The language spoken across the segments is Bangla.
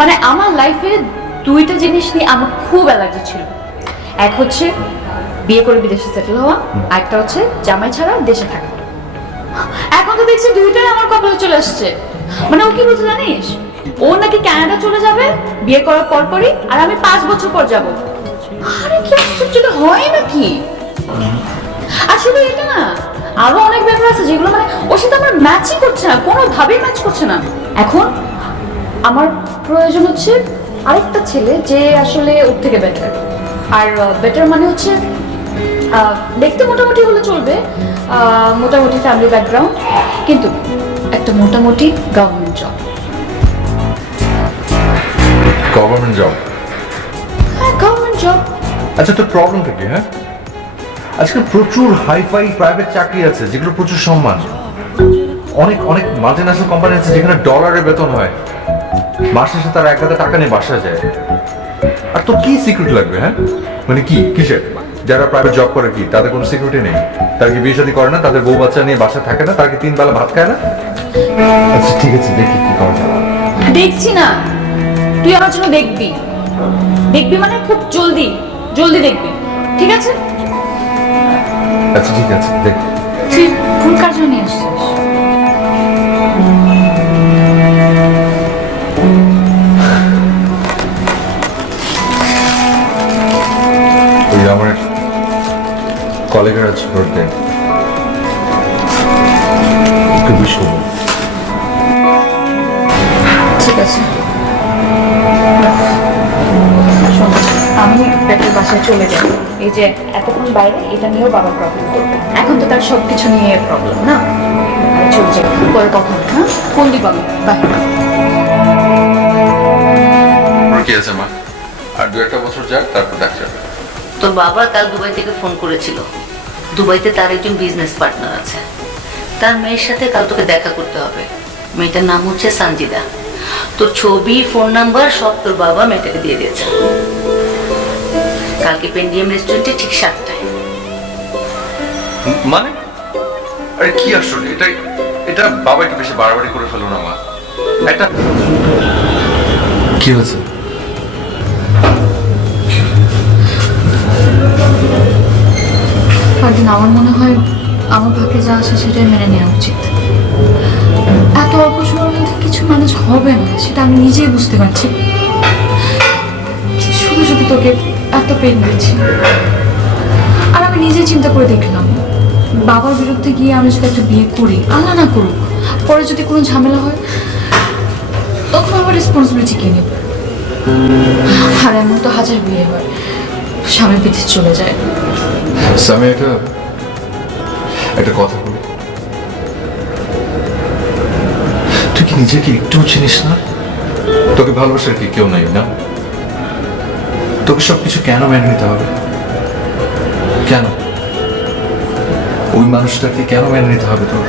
মানে আমার লাইফে দুইটা জিনিস নিয়ে আমার খুব অ্যালার্জি ছিল। এক হচ্ছে বিয়ে করে বিদেশে সেটেল হওয়া আর একটা হচ্ছে জামাই ছাড়া দেশে থাকা। এখন তো দেখছি দুইটাই আমার কপালে চলে আসছে। মানে ও কি বলছে জানিস? ও নাকি কানাডা চলে যাবে বিয়ে করার পর পরই আর আমি পাঁচ বছর পর যাব। আরে কি আশ্চর্য হয় নাকি? আর শুধু এটা না আরও অনেক ব্যাপার আছে যেগুলো মানে ওর সাথে আমার ম্যাচই করছে না কোনোভাবেই ম্যাচ করছে না। এখন আমার প্রয়োজন হচ্ছে আরেকটা ছেলে যে আসলে ওর থেকে বেটার আর বেটার মানে হচ্ছে দেখতে মোটামুটি হলে চলবে মোটামুটি ফ্যামিলি ব্যাকগ্রাউন্ড কিন্তু একটা মোটামুটি গভর্নমেন্ট জব গভর্নমেন্ট জব হ্যাঁ গভর্নমেন্ট জব আচ্ছা তোর প্রবলেমটা কি হ্যাঁ? আজকাল প্রচুর হাইফাই প্রাইভেট চাকরি আছে যেগুলো প্রচুর সম্মান। অনেক অনেক মাল্টি ন্যাশনাল কোম্পানি আছে যেখানে ডলারে বেতন হয়। মাস শেষে তারা এক হাজার টাকা নিয়ে বাসা যায়। আর তোর কি সিকিউরিটি লাগবে হ্যাঁ? মানে কি? কিসের? যারা প্রাইভেট জব করে কি? তাদের কোনো সিকিউরিটি নেই। তারা কি বিয়ে শাদী করে না? তাদের বউ বাচ্চা নিয়ে বাসা থাকে না? তারা কি তিন বেলা ভাত খায় না? আচ্ছা ঠিক আছে দেখি কি করা যায়। দেখছি না। তুই আমার জন্য দেখবি। দেখবি মানে খুব জলদি জলদি দেখবি। ঠিক আছে? আচ্ছা ঠিক আছে দেখ। তুই কার জন্য নিয়ে আসছিস? ওই আমার কলেজের আছে বার্থডে বিশ করব ঠিক আছে। আমি পেটের বাসায় চলে যাব এই যে এতক্ষণ বাইরে এটা নিয়েও বাবা প্রবলেম করবে। এখন তো তার সব কিছু নিয়ে প্রবলেম না? চলে যাই। পরে কথা হ্যাঁ? ফোন দিব আমি। বাই। কি আছে মা। আর দু একটা বছর যাক তারপর দেখা যাবে। তোর বাবা কাল দুবাই থেকে ফোন করেছিল। দুবাইতে তার একজন বিজনেস পার্টনার আছে। তার মেয়ের সাথে কাল তোকে দেখা করতে হবে। মেয়েটার নাম হচ্ছে সানজিদা। তোর ছবি ফোন নাম্বার সব তোর বাবা মেয়েটাকে দিয়ে দিয়েছে। কালকে পেন্ডিয়াম রেস্টুরেন্টে ঠিক সাতটায়। মানে? আরে কি আসলে? এটা এটা বাবা একটু বেশি বাড়াবাড়ি করে ফেলো না মা। একটা কি হয়েছে? আমার মনে হয় আমার ভাগ্যে যা আসে সেটাই মেনে নেওয়া উচিত। এত অল্প সময়ের মধ্যে কিছু ম্যানেজ হবে না, সেটা আমি নিজেই বুঝতে পারছি। শুধু শুধু তোকে এত পেন দিচ্ছি আর আমি নিজেই চিন্তা করে দেখলাম, বাবার বিরুদ্ধে গিয়ে আমি যদি একটা বিয়ে করি, আল্লাহ না করুক, পরে যদি কোনো ঝামেলা হয়, তখন আমার রেসপন্সিবিলিটি কে নেবে? আর এমন তো হাজার বিয়ে হয়, স্বামী বিদেশ চলে যায়। আমি একটা একটা কথা বলি। তুই কি নিজেকে একটু চিনিস না? তোকে ভালোবাসার কি কেউ নাই, না? তোকে সবকিছু কেন মেনে নিতে হবে? কেন? ওই মানুষটাকে কেন মেনে নিতে হবে তোর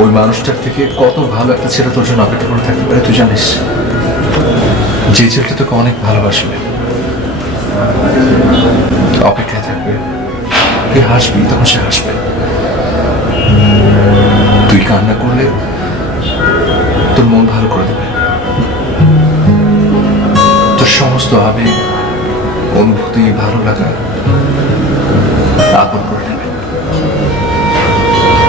ওই মানুষটার থেকে কত ভালো একটা ছেলে তোর জন্য অপেক্ষা করে থাকতে পারে, তুই জানিস? যে ছেলেটা তোকে অনেক ভালোবাসবে, অপেক্ষায় থাকবে। তুই হাসবি, তখন সে হাসবে। তুই কান্না করলে তোর মন ভালো করে দেবে। তোর সমস্ত আবেগ অনুভূতি ভালো লাগা আপন করে নেবে।